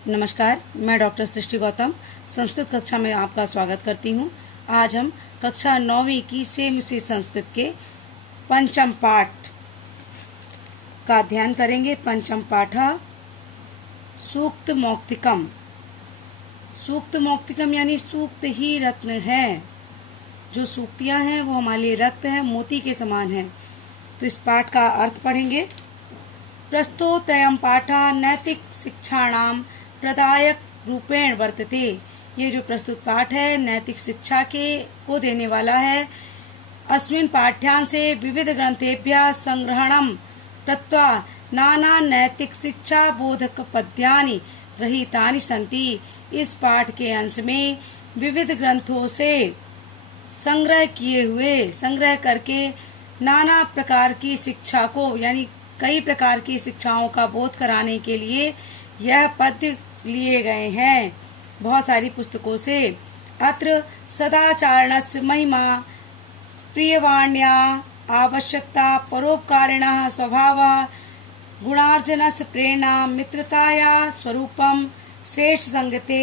नमस्कार, मैं डॉक्टर सृष्टि गौतम संस्कृत कक्षा में आपका स्वागत करती हूँ। आज हम कक्षा 9वीं की सेम संस्कृत के पंचम पाठ का अध्ययन करेंगे। पंचम पाठ सूक्त मौक्तिकम। सूक्त मौक्तिकम यानी सूक्त ही रत्न है। जो सूक्तियाँ हैं वो हमारे लिए रत्न है, मोती के समान है। तो इस पाठ का अर्थ पढ़ेंगे। प्रस्तोतयम पाठा नैतिक शिक्षाणाम प्रदायक रूपेण वर्तते। ये जो प्रस्तुत पाठ है नैतिक शिक्षा को देने वाला है। अस्मिन् पाठ्यांशे विविध ग्रंथेभ्यः संग्रहणं कृत्वा नाना नैतिक शिक्षा बोधक पद्यानि रहितानि सन्ति। इस पाठ के अंश में विविध ग्रंथों से संग्रह करके नाना प्रकार की शिक्षा को यानी कई प्रकार की शिक्षाओं का बोध कराने के लिए यह पद्य लिए गए हैं बहुत सारी पुस्तकों से। अत्र सदाचारणस्य महिमा प्रियवाण्या आवश्यकता परोपकारिणः स्वभावः गुणार्जनस्य प्रेरणा मित्रताया स्वरूपम श्रेष्ठ संगते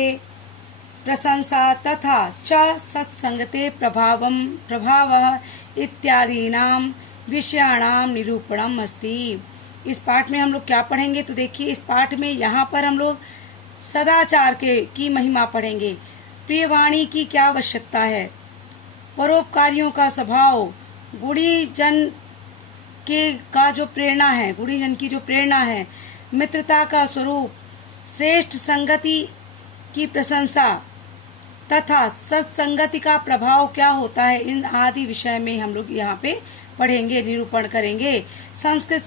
प्रशंसा तथा च सत्संगते प्रभावः इत्यादीनां विषयाणाम निरूपणम अस्ति। इस पाठ में हम लोग क्या पढ़ेंगे? तो देखिए, इस पाठ में यहाँ पर हम लोग सदाचार की महिमा पढ़ेंगे। प्रियवाणी की क्या आवश्यकता है, परोपकारियों का स्वभाव, गुणीजन का जो प्रेरणा है, गुणीजन की जो प्रेरणा है, मित्रता का स्वरूप, श्रेष्ठ संगति की प्रशंसा तथा सत्संगति का प्रभाव क्या होता है, इन आदि विषय में हम लोग यहाँ पे पढ़ेंगे, निरूपण करेंगे। संस्कृत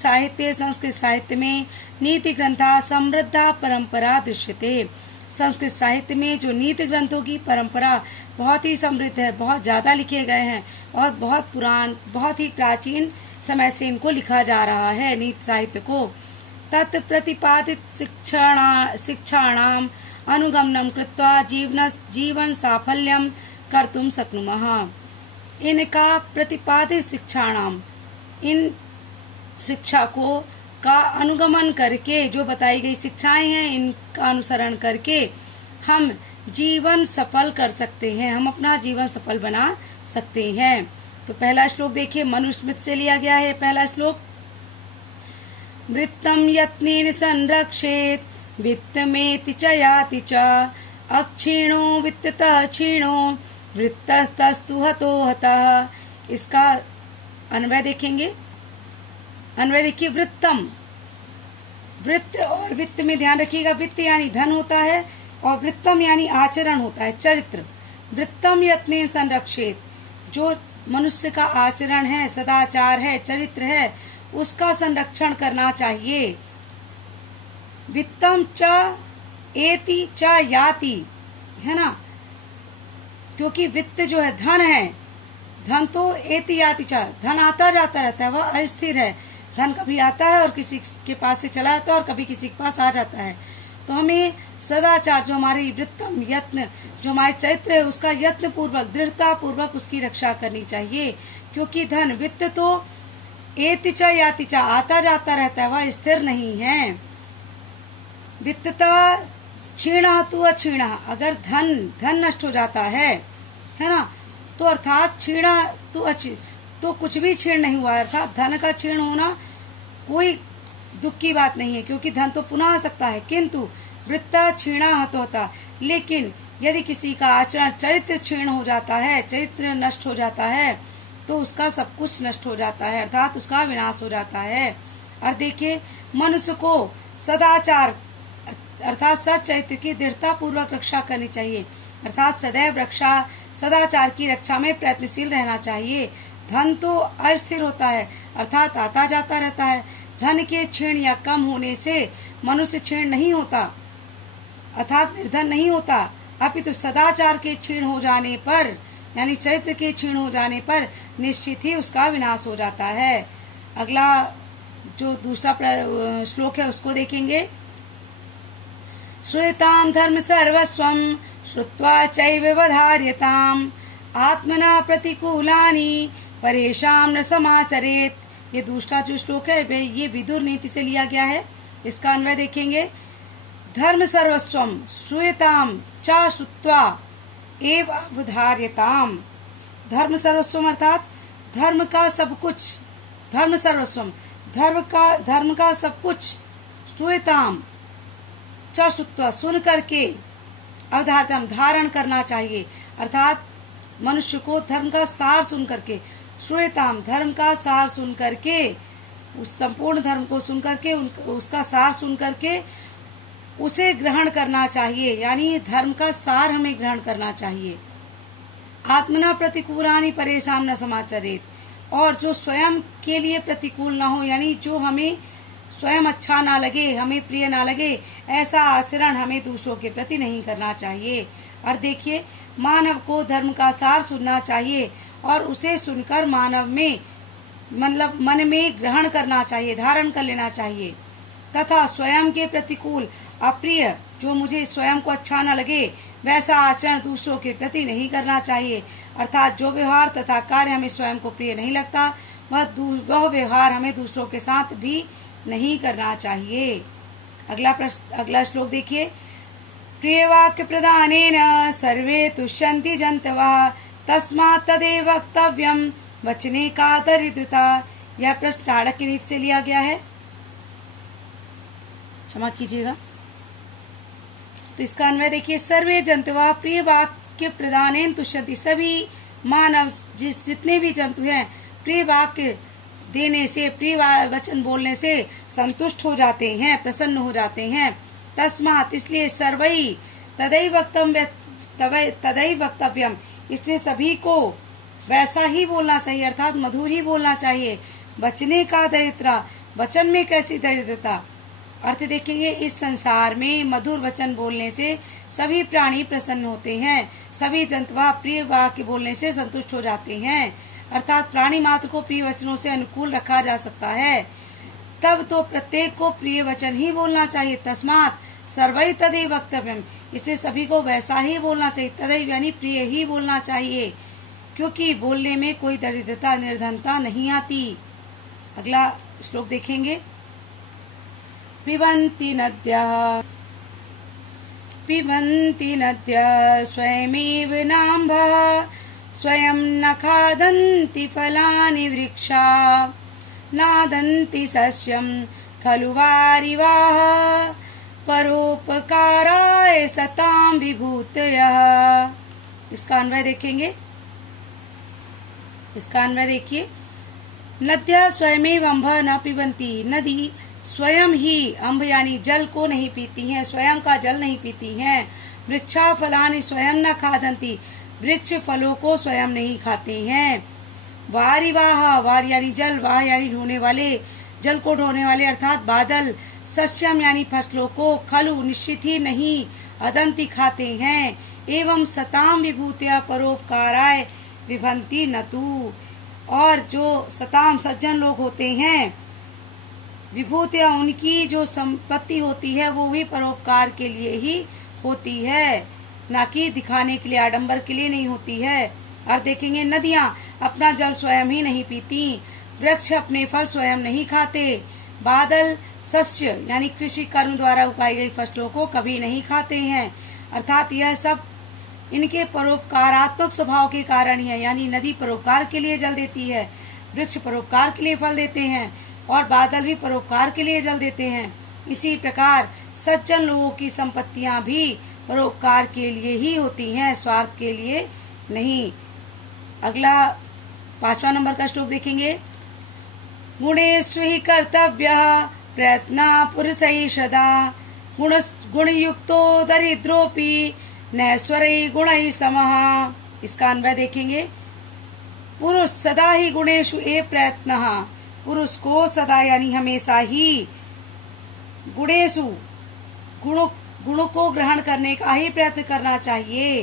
साहित्य में नीति ग्रंथा समृद्धा परंपरा दृश्यते। संस्कृत साहित्य में जो नीति ग्रंथों की परंपरा बहुत ही समृद्ध है, बहुत ज्यादा लिखे गए हैं और बहुत ही प्राचीन समय से इनको लिखा जा रहा है नीति साहित्य को। तत्प्रतिपादित शिक्षाणाम अनुगमनम कृत्वा जीवन साफल्यम कर्तुम शक्नुमः। इनका प्रतिपादित शिक्षाणाम, इन शिक्षा का अनुगमन करके, जो बताई गई शिक्षाएं हैं इनका अनुसरण करके हम जीवन सफल कर सकते हैं, हम अपना जीवन सफल बना सकते हैं। तो पहला श्लोक देखिए, मनुस्मृति से लिया गया है। पहला श्लोक, वृत्तम यत्नेन संरक्षेत वित्तमेति च याति च अक्षीणो वित्ततः क्षीणो वृत्तस्तस्तु हतो हतः। इसका अन्वय देखेंगे। अन्वय देखिए, वृत्तम, वृत्त और वित्त में ध्यान रखिएगा। वित्त यानी धन होता है और वृत्तम यानी आचरण होता है, चरित्र। वृत्तम यत्नेन संरक्षेत, जो मनुष्य का आचरण है, सदाचार है, चरित्र है, उसका संरक्षण करना चाहिए। वित्तम च एति च याति, है ना, क्योंकि वित्त जो है धन है, धन तो एति याति च, धन आता जाता रहता है, वह अस्थिर है। धन कभी आता है और किसी के पास से चला जाता है और कभी किसी के पास आ जाता है। तो हमें सदाचार, जो हमारी वृत्तम यत्न, जो हमारे चरित्र है, उसका यत्न पूर्वक, दृढ़ता पूर्वक उसकी रक्षा करनी चाहिए। क्योंकि धन, वित्त तो एति च याति च, आता जाता रहता है, वह स्थिर नहीं है। वित्तता क्षीणः तु अक्षीणः, अगर धन नष्ट हो जाता है ना, तो अर्थात क्षीणः तु तो कुछ भी क्षीण नहीं हुआ, अर्थात धन का क्षीण होना कोई दुख की बात नहीं है, क्योंकि धन तो पुनः आ सकता है। किंतु वृत्त क्षीणः हतोता, लेकिन यदि किसी का आचरण, चरित्र क्षीण हो जाता है, चरित्र नष्ट हो जाता है, तो उसका सब कुछ नष्ट हो जाता है, अर्थात उसका विनाश हो जाता है। और देखिए, मनुष्य को सदाचार अर्थात सच्चरित्र की दृढ़ता पूर्वक रक्षा करनी चाहिए, अर्थात सदैव सदाचार की रक्षा में प्रयत्नशील रहना चाहिए। धन तो अस्थिर होता है, अर्थात आता जाता रहता है। धन के क्षीण या कम होने से मनुष्य क्षीण नहीं होता, अर्थात निर्धन नहीं होता, अपितु सदाचार के क्षीण हो जाने पर, यानी चरित्र के क्षीण हो जाने पर निश्चित ही उसका विनाश हो जाता है। अगला जो दूसरा श्लोक है उसको देखेंगे। श्रूयताम धर्म सर्वस्वम श्रुत्वा चैव वधार्यताम आत्मना प्रतिकूलानि परेशान न समाचरेत। ये दूसरा जो श्लोक है ये विदुर नीति से लिया गया है। इसका अन्वय देखेंगे। धर्म सर्वस्वम श्रूयताम च श्रुत्वा एव अवधार्यताम। धर्म सर्वस्वम अर्थात धर्म का सब कुछ, धर्म सर्वस्वम धर्म का सब कुछ, श्रूयताम च श्रुत्वा सुन करके, अवधार्यताम धारण करना चाहिए, अर्थात मनुष्य को धर्म का सार सुन करके, श्रूयताम धर्म का सार सुन करके, उस संपूर्ण धर्म को सुन करके, उसका सार सुन करके उसे ग्रहण करना चाहिए, यानी धर्म का सार हमें ग्रहण करना चाहिए। आत्मना प्रतिकूलानि परेशान न समाचरेत, और जो स्वयं के लिए प्रतिकूल ना हो, यानी जो हमें स्वयं अच्छा ना लगे, हमें प्रिय ना लगे, ऐसा आचरण हमें दूसरों के प्रति नहीं करना चाहिए। और देखिए, मानव को धर्म का सार सुनना चाहिए और उसे सुनकर मानव में मतलब मन में ग्रहण करना चाहिए, धारण कर लेना चाहिए। तथा स्वयं के प्रतिकूल अप्रिय, जो मुझे स्वयं को अच्छा न लगे, वैसा आचरण दूसरों के प्रति नहीं करना चाहिए। अर्थात जो व्यवहार तथा कार्य हमें स्वयं को प्रिय नहीं लगता, वह व्यवहार हमें दूसरों के साथ भी नहीं करना चाहिए। अगला श्लोक देखिए। प्रिय वाक्य प्रदानेन सर्वे तुष्यन्ति जन्तवः तस्मात् तदेव वक्तव्यम् वचने का दरिद्रता। यह प्रश्न चाणक्य नीति से लिया गया है, क्षमा कीजिएगा। तो इसका अन्वय देखिए। सर्वे जंतवा प्रिय वाक्य प्रदानेन तुष्यन्ति, सभी मानव जितने भी जंतु हैं प्रिय वाक्य देने से, प्रिय वचन बोलने से संतुष्ट हो जाते हैं, प्रसन्न हो जाते हैं। तस्मात् इसलिए सर्वै तदैव वक्तव्यम, इसलिए सभी को वैसा ही बोलना चाहिए, अर्थात मधुर ही बोलना चाहिए। वचने का दरिद्रता, वचन में कैसी दरिद्रता। अर्थ देखेंगे, इस संसार में मधुर वचन बोलने से सभी प्राणी प्रसन्न होते हैं, सभी जंतुआ प्रिय वाक्य बोलने से संतुष्ट हो जाते हैं, अर्थात प्राणी मात्र को प्रिय वचनों से अनुकूल रखा जा सकता है। तब तो प्रत्येक को प्रिय वचन ही बोलना चाहिए। तस्मात् सर्वै तदैव वक्तव्यम, इसलिए सभी को वैसा ही बोलना चाहिए, तदैव यानी प्रिय ही बोलना चाहिए, क्योंकि बोलने में कोई दरिद्रता निर्धनता नहीं आती। अगला श्लोक देखेंगे। पिबन्ति नद्यः स्वयमेव नाम्भः स्वयं न खादन्ति फलानि वृक्षा नादन्ति सस्यं खलु वारिवाः परोपकाराय सतां विभूतयः। इसका अन्वय देखेंगे। इसका अन्वय देखिए। नद्यः स्वयमेव अम्भः न पिबन्ति, नदी स्वयं ही अम्भ यानी जल को नहीं पीती हैं, स्वयं का जल नहीं पीती हैं। वृक्षा फलानि स्वयं न खादन्ति, वृक्ष फलों को स्वयं नहीं खाते हैं। वारिवाह, वार यानी जल, वाह यानी ढोने वाले, जल को ढोने वाले अर्थात बादल। सस्यम यानी फसलों को, खलु निश्चित ही नहीं, अदंती खाते हैं। एवं सताम विभूतिया परोपकाराय विभंति नतु, और जो सताम सज्जन लोग होते हैं, विभूतिया उनकी जो संपत्ति होती है वो भी परोपकार के लिए ही होती है, ना कि दिखाने के लिए, आडंबर के लिए नहीं होती है। और देखेंगे, नदियां अपना जल स्वयं ही नहीं पीती, वृक्ष अपने फल स्वयं नहीं खाते, बादल सस्य यानी कृषि कर्म द्वारा उगाई गई फसलों को कभी नहीं खाते हैं। अर्थात यह सब इनके परोपकारात्मक स्वभाव के कारण ही है, यानी नदी परोपकार के लिए जल देती है, वृक्ष परोपकार के लिए फल देते हैं और बादल भी परोपकार के लिए जल देते हैं। इसी प्रकार सज्जन लोगों की संपत्तियां भी परोपकार के लिए ही होती हैं, स्वार्थ के लिए नहीं। अगला 5वां नंबर का श्लोक देखेंगे। गुणेषु हि कर्तव्यः प्रयत्नः पुरुषैः सदा गुणयुक्तो दरिद्रोऽपि नैश्वरैः गुणैः समः। इसका अन्वय देखेंगे। पुरुष सदा ही गुणेषु एव प्रयत्नः, पुरुष को सदा यानी हमेशा ही गुणेषु गुणों को ग्रहण करने का ही प्रयत्न करना चाहिए।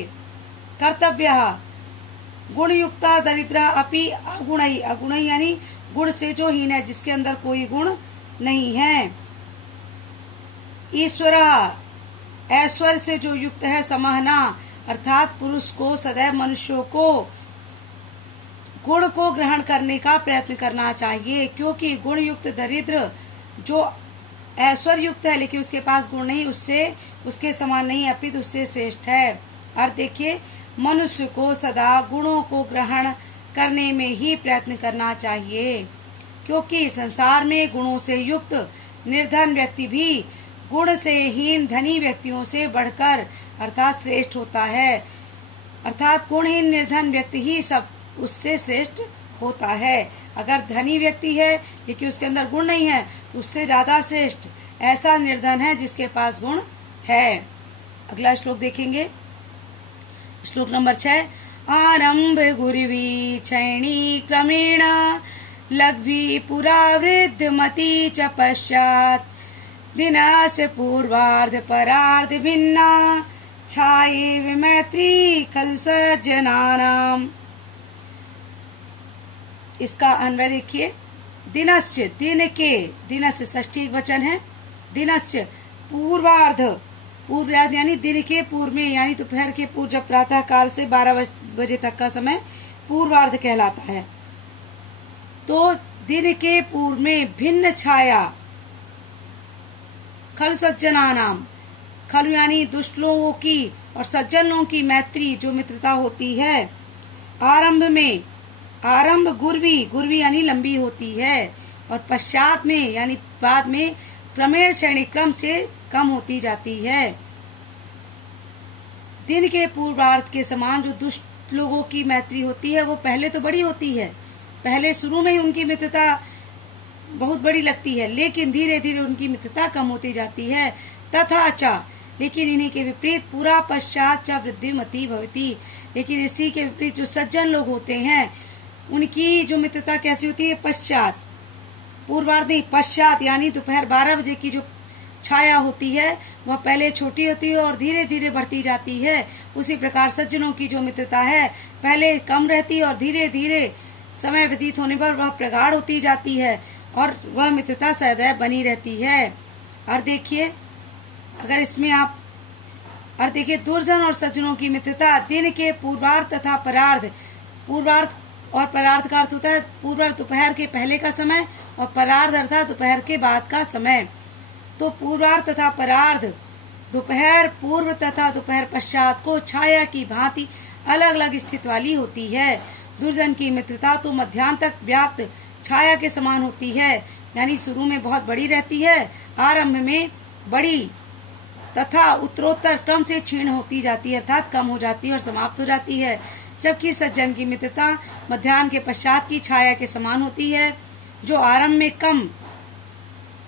कर्तव्यः गुणयुक्ता दरिद्र अपि अगुणई, अगुणई यानी गुण से जो हीन है, जिसके अंदर कोई गुण नहीं है। ईश्वर ऐश्वर्य से जो युक्त है, समहना अर्थात पुरुष को सदैव मनुष्यों को गुण को ग्रहण करने का प्रयत्न करना चाहिए, क्योंकि गुण युक्त दरिद्र जो ऐश्वर्य युक्त है लेकिन उसके पास गुण नहीं, उससे उसके समान नहीं अपितु उससे श्रेष्ठ है। और देखिए, मनुष्य को सदा गुणों को ग्रहण करने में ही प्रयत्न करना चाहिए, क्योंकि संसार में गुणों से युक्त निर्धन व्यक्ति भी गुण से हीन धनी व्यक्तियों से बढ़कर अर्थात श्रेष्ठ होता है। अर्थात गुणहीन निर्धन व्यक्ति ही सब उससे श्रेष्ठ होता है। अगर धनी व्यक्ति है लेकिन उसके अंदर गुण नहीं है, उससे ज्यादा श्रेष्ठ ऐसा निर्धन है जिसके पास गुण है। अगला श्लोक देखेंगे, श्लोक नंबर 6। आरंभ गुरुवी क्षैणी क्रमेण लघ्वी पुरा वृद्ध मति च पश्चात दिनस्य पूर्वार्ध परार्ध भिन्ना छाये मैत्री खल सज्जनानाम। इसका अन्वय देखिए, दिनस्य दिन के, दिनस्य षष्ठी वचन है, दिनस्य पूर्वार्ध, पूर्वार्ध यानी दिन के पूर्व में, यानी दोपहर के पूर्व, जब प्रातः काल से 12 बजे तक का समय पूर्वार्ध कहलाता है। तो दिन के पूर्व में भिन्न छाया खल सज्जनानाम, खल यानी दुष्ट लोगों की और सज्जन लोगों की मैत्री जो मित्रता होती है, आरंभ में, आरंभ गुरवी, गुरवी यानी लंबी होती है, और पश्चात में यानी बाद में क्रमेण श्रेणी क्रम से कम होती जाती है। दिन के पूर्वार्ध के समान जो दुष्ट लोगों की मैत्री होती है वो पहले तो बड़ी होती है, पहले शुरू में ही उनकी मित्रता बहुत बड़ी लगती है, लेकिन धीरे धीरे उनकी मित्रता कम होती जाती है। तथा च, लेकिन इन्हीं के विपरीत पूरा पश्चात च वृद्धि मति भवती, लेकिन इसी के विपरीत जो सज्जन लोग होते हैं उनकी जो मित्रता कैसी होती है, पश्चात, पूर्वार्ध नहीं, पश्चात यानी दोपहर 12 बजे की जो छाया होती है वह पहले छोटी होती है और धीरे धीरे बढ़ती जाती है। उसी प्रकार सज्जनों की जो मित्रता है पहले कम रहती है और धीरे धीरे समय व्यतीत होने पर वह प्रगाढ़ होती जाती है और वह मित्रता सदैव बनी रहती है। और देखिए, अगर इसमें आप और देखिए, दुर्जन और सज्जनों की मित्रता दिन के पूर्वार्ध तथा परार्ध, पूर्वार्ध और परार्ध का अर्थ होता है पूर्वार्ध दोपहर के पहले का समय और परार्ध अर्थात दोपहर के बाद का समय। तो पूर्वार्ध तथा परार्ध, दोपहर पूर्व तथा दोपहर पश्चात को छाया की भांति अलग अलग स्थित वाली होती है। दुर्जन की मित्रता तो मध्याह्न तक व्याप्त छाया के समान होती है, यानी शुरू में बहुत बड़ी रहती है, आरंभ में बड़ी तथा उत्तरोत्तर क्रम से क्षीण होती जाती है अर्थात कम हो जाती है और समाप्त हो जाती है। जबकि सज्जन की मित्रता मध्याह्न के पश्चात की छाया के समान होती है, जो आरंभ में कम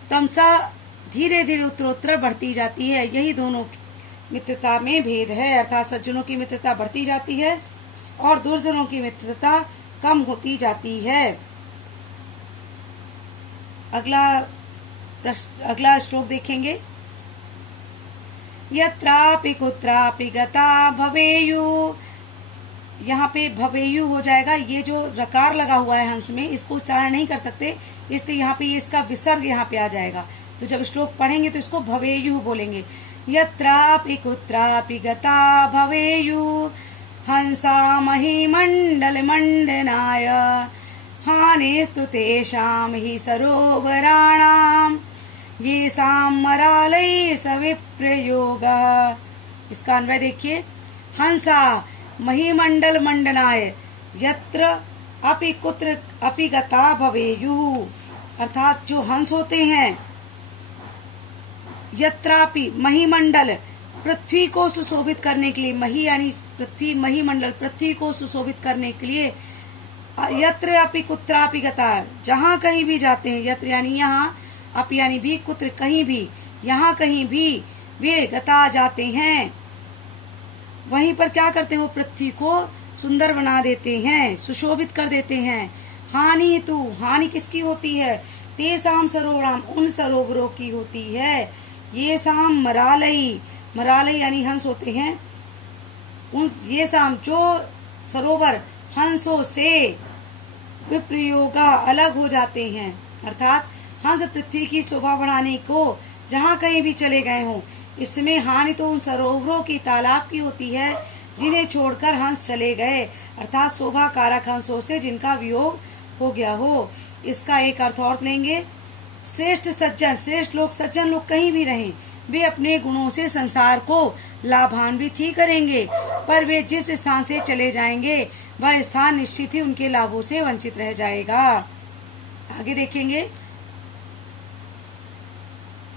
क्रमशः धीरे धीरे उत्तरोत्तर बढ़ती जाती है। यही दोनों मित्रता में भेद है, अर्थात सज्जनों की मित्रता बढ़ती जाती है और दुर्जनों की मित्रता कम होती जाती है। अगला श्लोक देखेंगे, यत्रापि कुत्रापि गता भवेयु, यहाँ पे भवेयु हो जाएगा, ये जो रकार लगा हुआ है हंस में इसको उच्चारण नहीं कर सकते, इसलिए यहाँ पे इसका विसर्ग यहाँ पे आ जाएगा। तो जब श्लोक पढ़ेंगे तो इसको भवेयु बोलेंगे। यत्रापि कुत्रापि गता भवेयु हंसा महिमंडल मंडनाय हानिस्तु तेषां हि सरोवराणां येषां मरालये सविप्रयोगः। इसका अन्वय देखिए, हंसा महिमंडल मंडनाय यत्र अपि कुत्र अपि गता भवेयु, अर्थात जो हंस होते हैं, यत्रापि महिमंडल पृथ्वी को सुशोभित करने के लिए, मही यानी पृथ्वी, महिमंडल पृथ्वी को सुशोभित करने के लिए, यत्र अपि कुत्रापि गता, जहाँ कहीं भी जाते हैं, यत्र यानी यहाँ, अपि यानी भी, कुत्र कहीं भी, यहाँ कहीं भी वे गता जाते हैं, वहीं पर क्या करते हैं, वो पृथ्वी को सुंदर बना देते हैं, सुशोभित कर देते हैं। हानि तू, हानि किसकी होती है, तेसाम सरोवराम, उन सरोवरों की होती है। ये शाम मरालई, मरालई यानी हंस होते हैं, उन ये शाम जो सरोवर हंसों से विप्रयोगा अलग हो जाते हैं, अर्थात हंस पृथ्वी की शोभा बढ़ाने को जहाँ कहीं भी चले गए हों, इसमें हानि तो उन सरोवरों की, तालाब की होती है जिन्हें छोड़कर हंस चले गए, अर्थात शोभा कारक हंसों से जिनका वियोग हो गया हो। इसका एक अर्थ और लेंगे, श्रेष्ठ लोग सज्जन लोग कहीं भी रहें, वे अपने गुणों से संसार को लाभान्वित ही करेंगे, पर वे जिस स्थान से चले जाएंगे वह स्थान निश्चित ही उनके लाभों से वंचित रह जाएगा। आगे देखेंगे,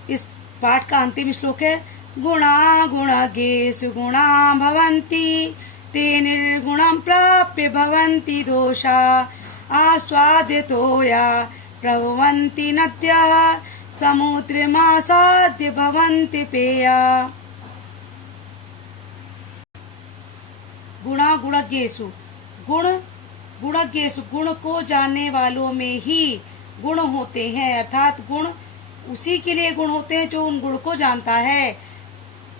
इस पाठ का अंतिम श्लोक है, गुणा गुणज्ञेषु गुणा भवन्ति ते निर्गुणं प्राप्य भवन्ति दोषा आस्वाद्यतो या प्रभवन्ति नद्यः समुद्रमासाद्य भवन्ति पेया। गुणा गुणज्ञेषु गुण को जानने वालों में ही गुण होते हैं, अर्थात गुण उसी के लिए गुण होते हैं जो उन गुण को जानता है।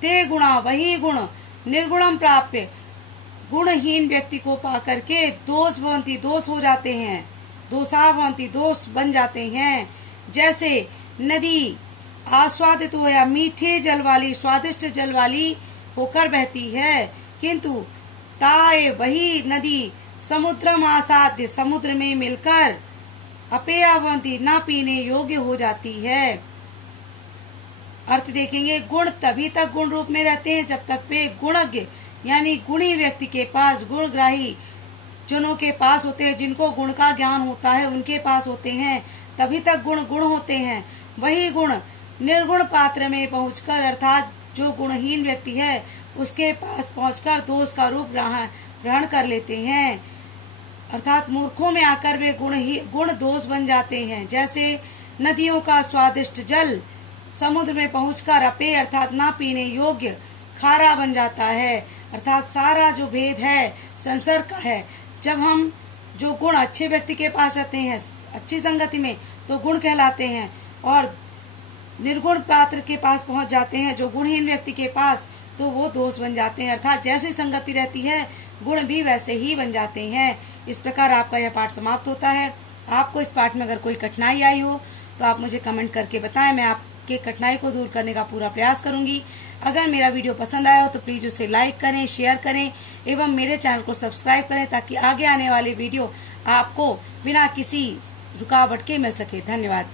ते गुणा वही गुण निर्गुणम प्राप्य गुणहीन व्यक्ति को पा करके दोष भवंती दोष हो जाते हैं, दोषा भवंती दोष बन जाते हैं। जैसे नदी आस्वादित हो या मीठे जल वाली स्वादिष्ट जल वाली होकर बहती है, किंतु ताए वही नदी समुद्रम आसाद्य समुद्र में मिलकर अपेया भवंती न पीने योग्य हो जाती है। अर्थ देखेंगे, गुण तभी तक गुण रूप में रहते हैं जब तक वे गुणज्ञ यानी गुणी व्यक्ति के पास, गुणग्राही जनों के पास होते हैं, जिनको गुण का ज्ञान होता है उनके पास होते हैं, तभी तक गुण गुण होते हैं। वही गुण निर्गुण पात्र में पहुंचकर अर्थात जो गुणहीन व्यक्ति है उसके पास पहुंचकर दोष का रूप ग्रहण कर लेते हैं, अर्थात मूर्खों में आकर वे गुण दोष बन जाते हैं। जैसे नदियों का स्वादिष्ट जल समुद्र में पहुंचकर अपेय अर्थात ना पीने योग्य खारा बन जाता है, अर्थात सारा जो भेद है संसर्ग का है। जब हम जो गुण अच्छे व्यक्ति के पास जाते हैं अच्छी संगति में तो गुण कहलाते हैं, और निर्गुण पात्र के पास पहुंच जाते हैं जो गुणहीन व्यक्ति के पास तो वो दोष बन जाते हैं, अर्थात जैसी संगति रहती है गुण भी वैसे ही बन जाते हैं। इस प्रकार आपका यह पाठ समाप्त होता है। आपको इस पाठ में अगर कोई कठिनाई आई हो तो आप मुझे कमेंट करके बताएं, मैं आपके कठिनाई को दूर करने का पूरा प्रयास करूंगी। अगर मेरा वीडियो पसंद आया हो तो प्लीज उसे लाइक करें, शेयर करें एवं मेरे चैनल को सब्सक्राइब करें ताकि आगे आने वाले वीडियो आपको बिना किसी रुकावट के मिल सके। धन्यवाद।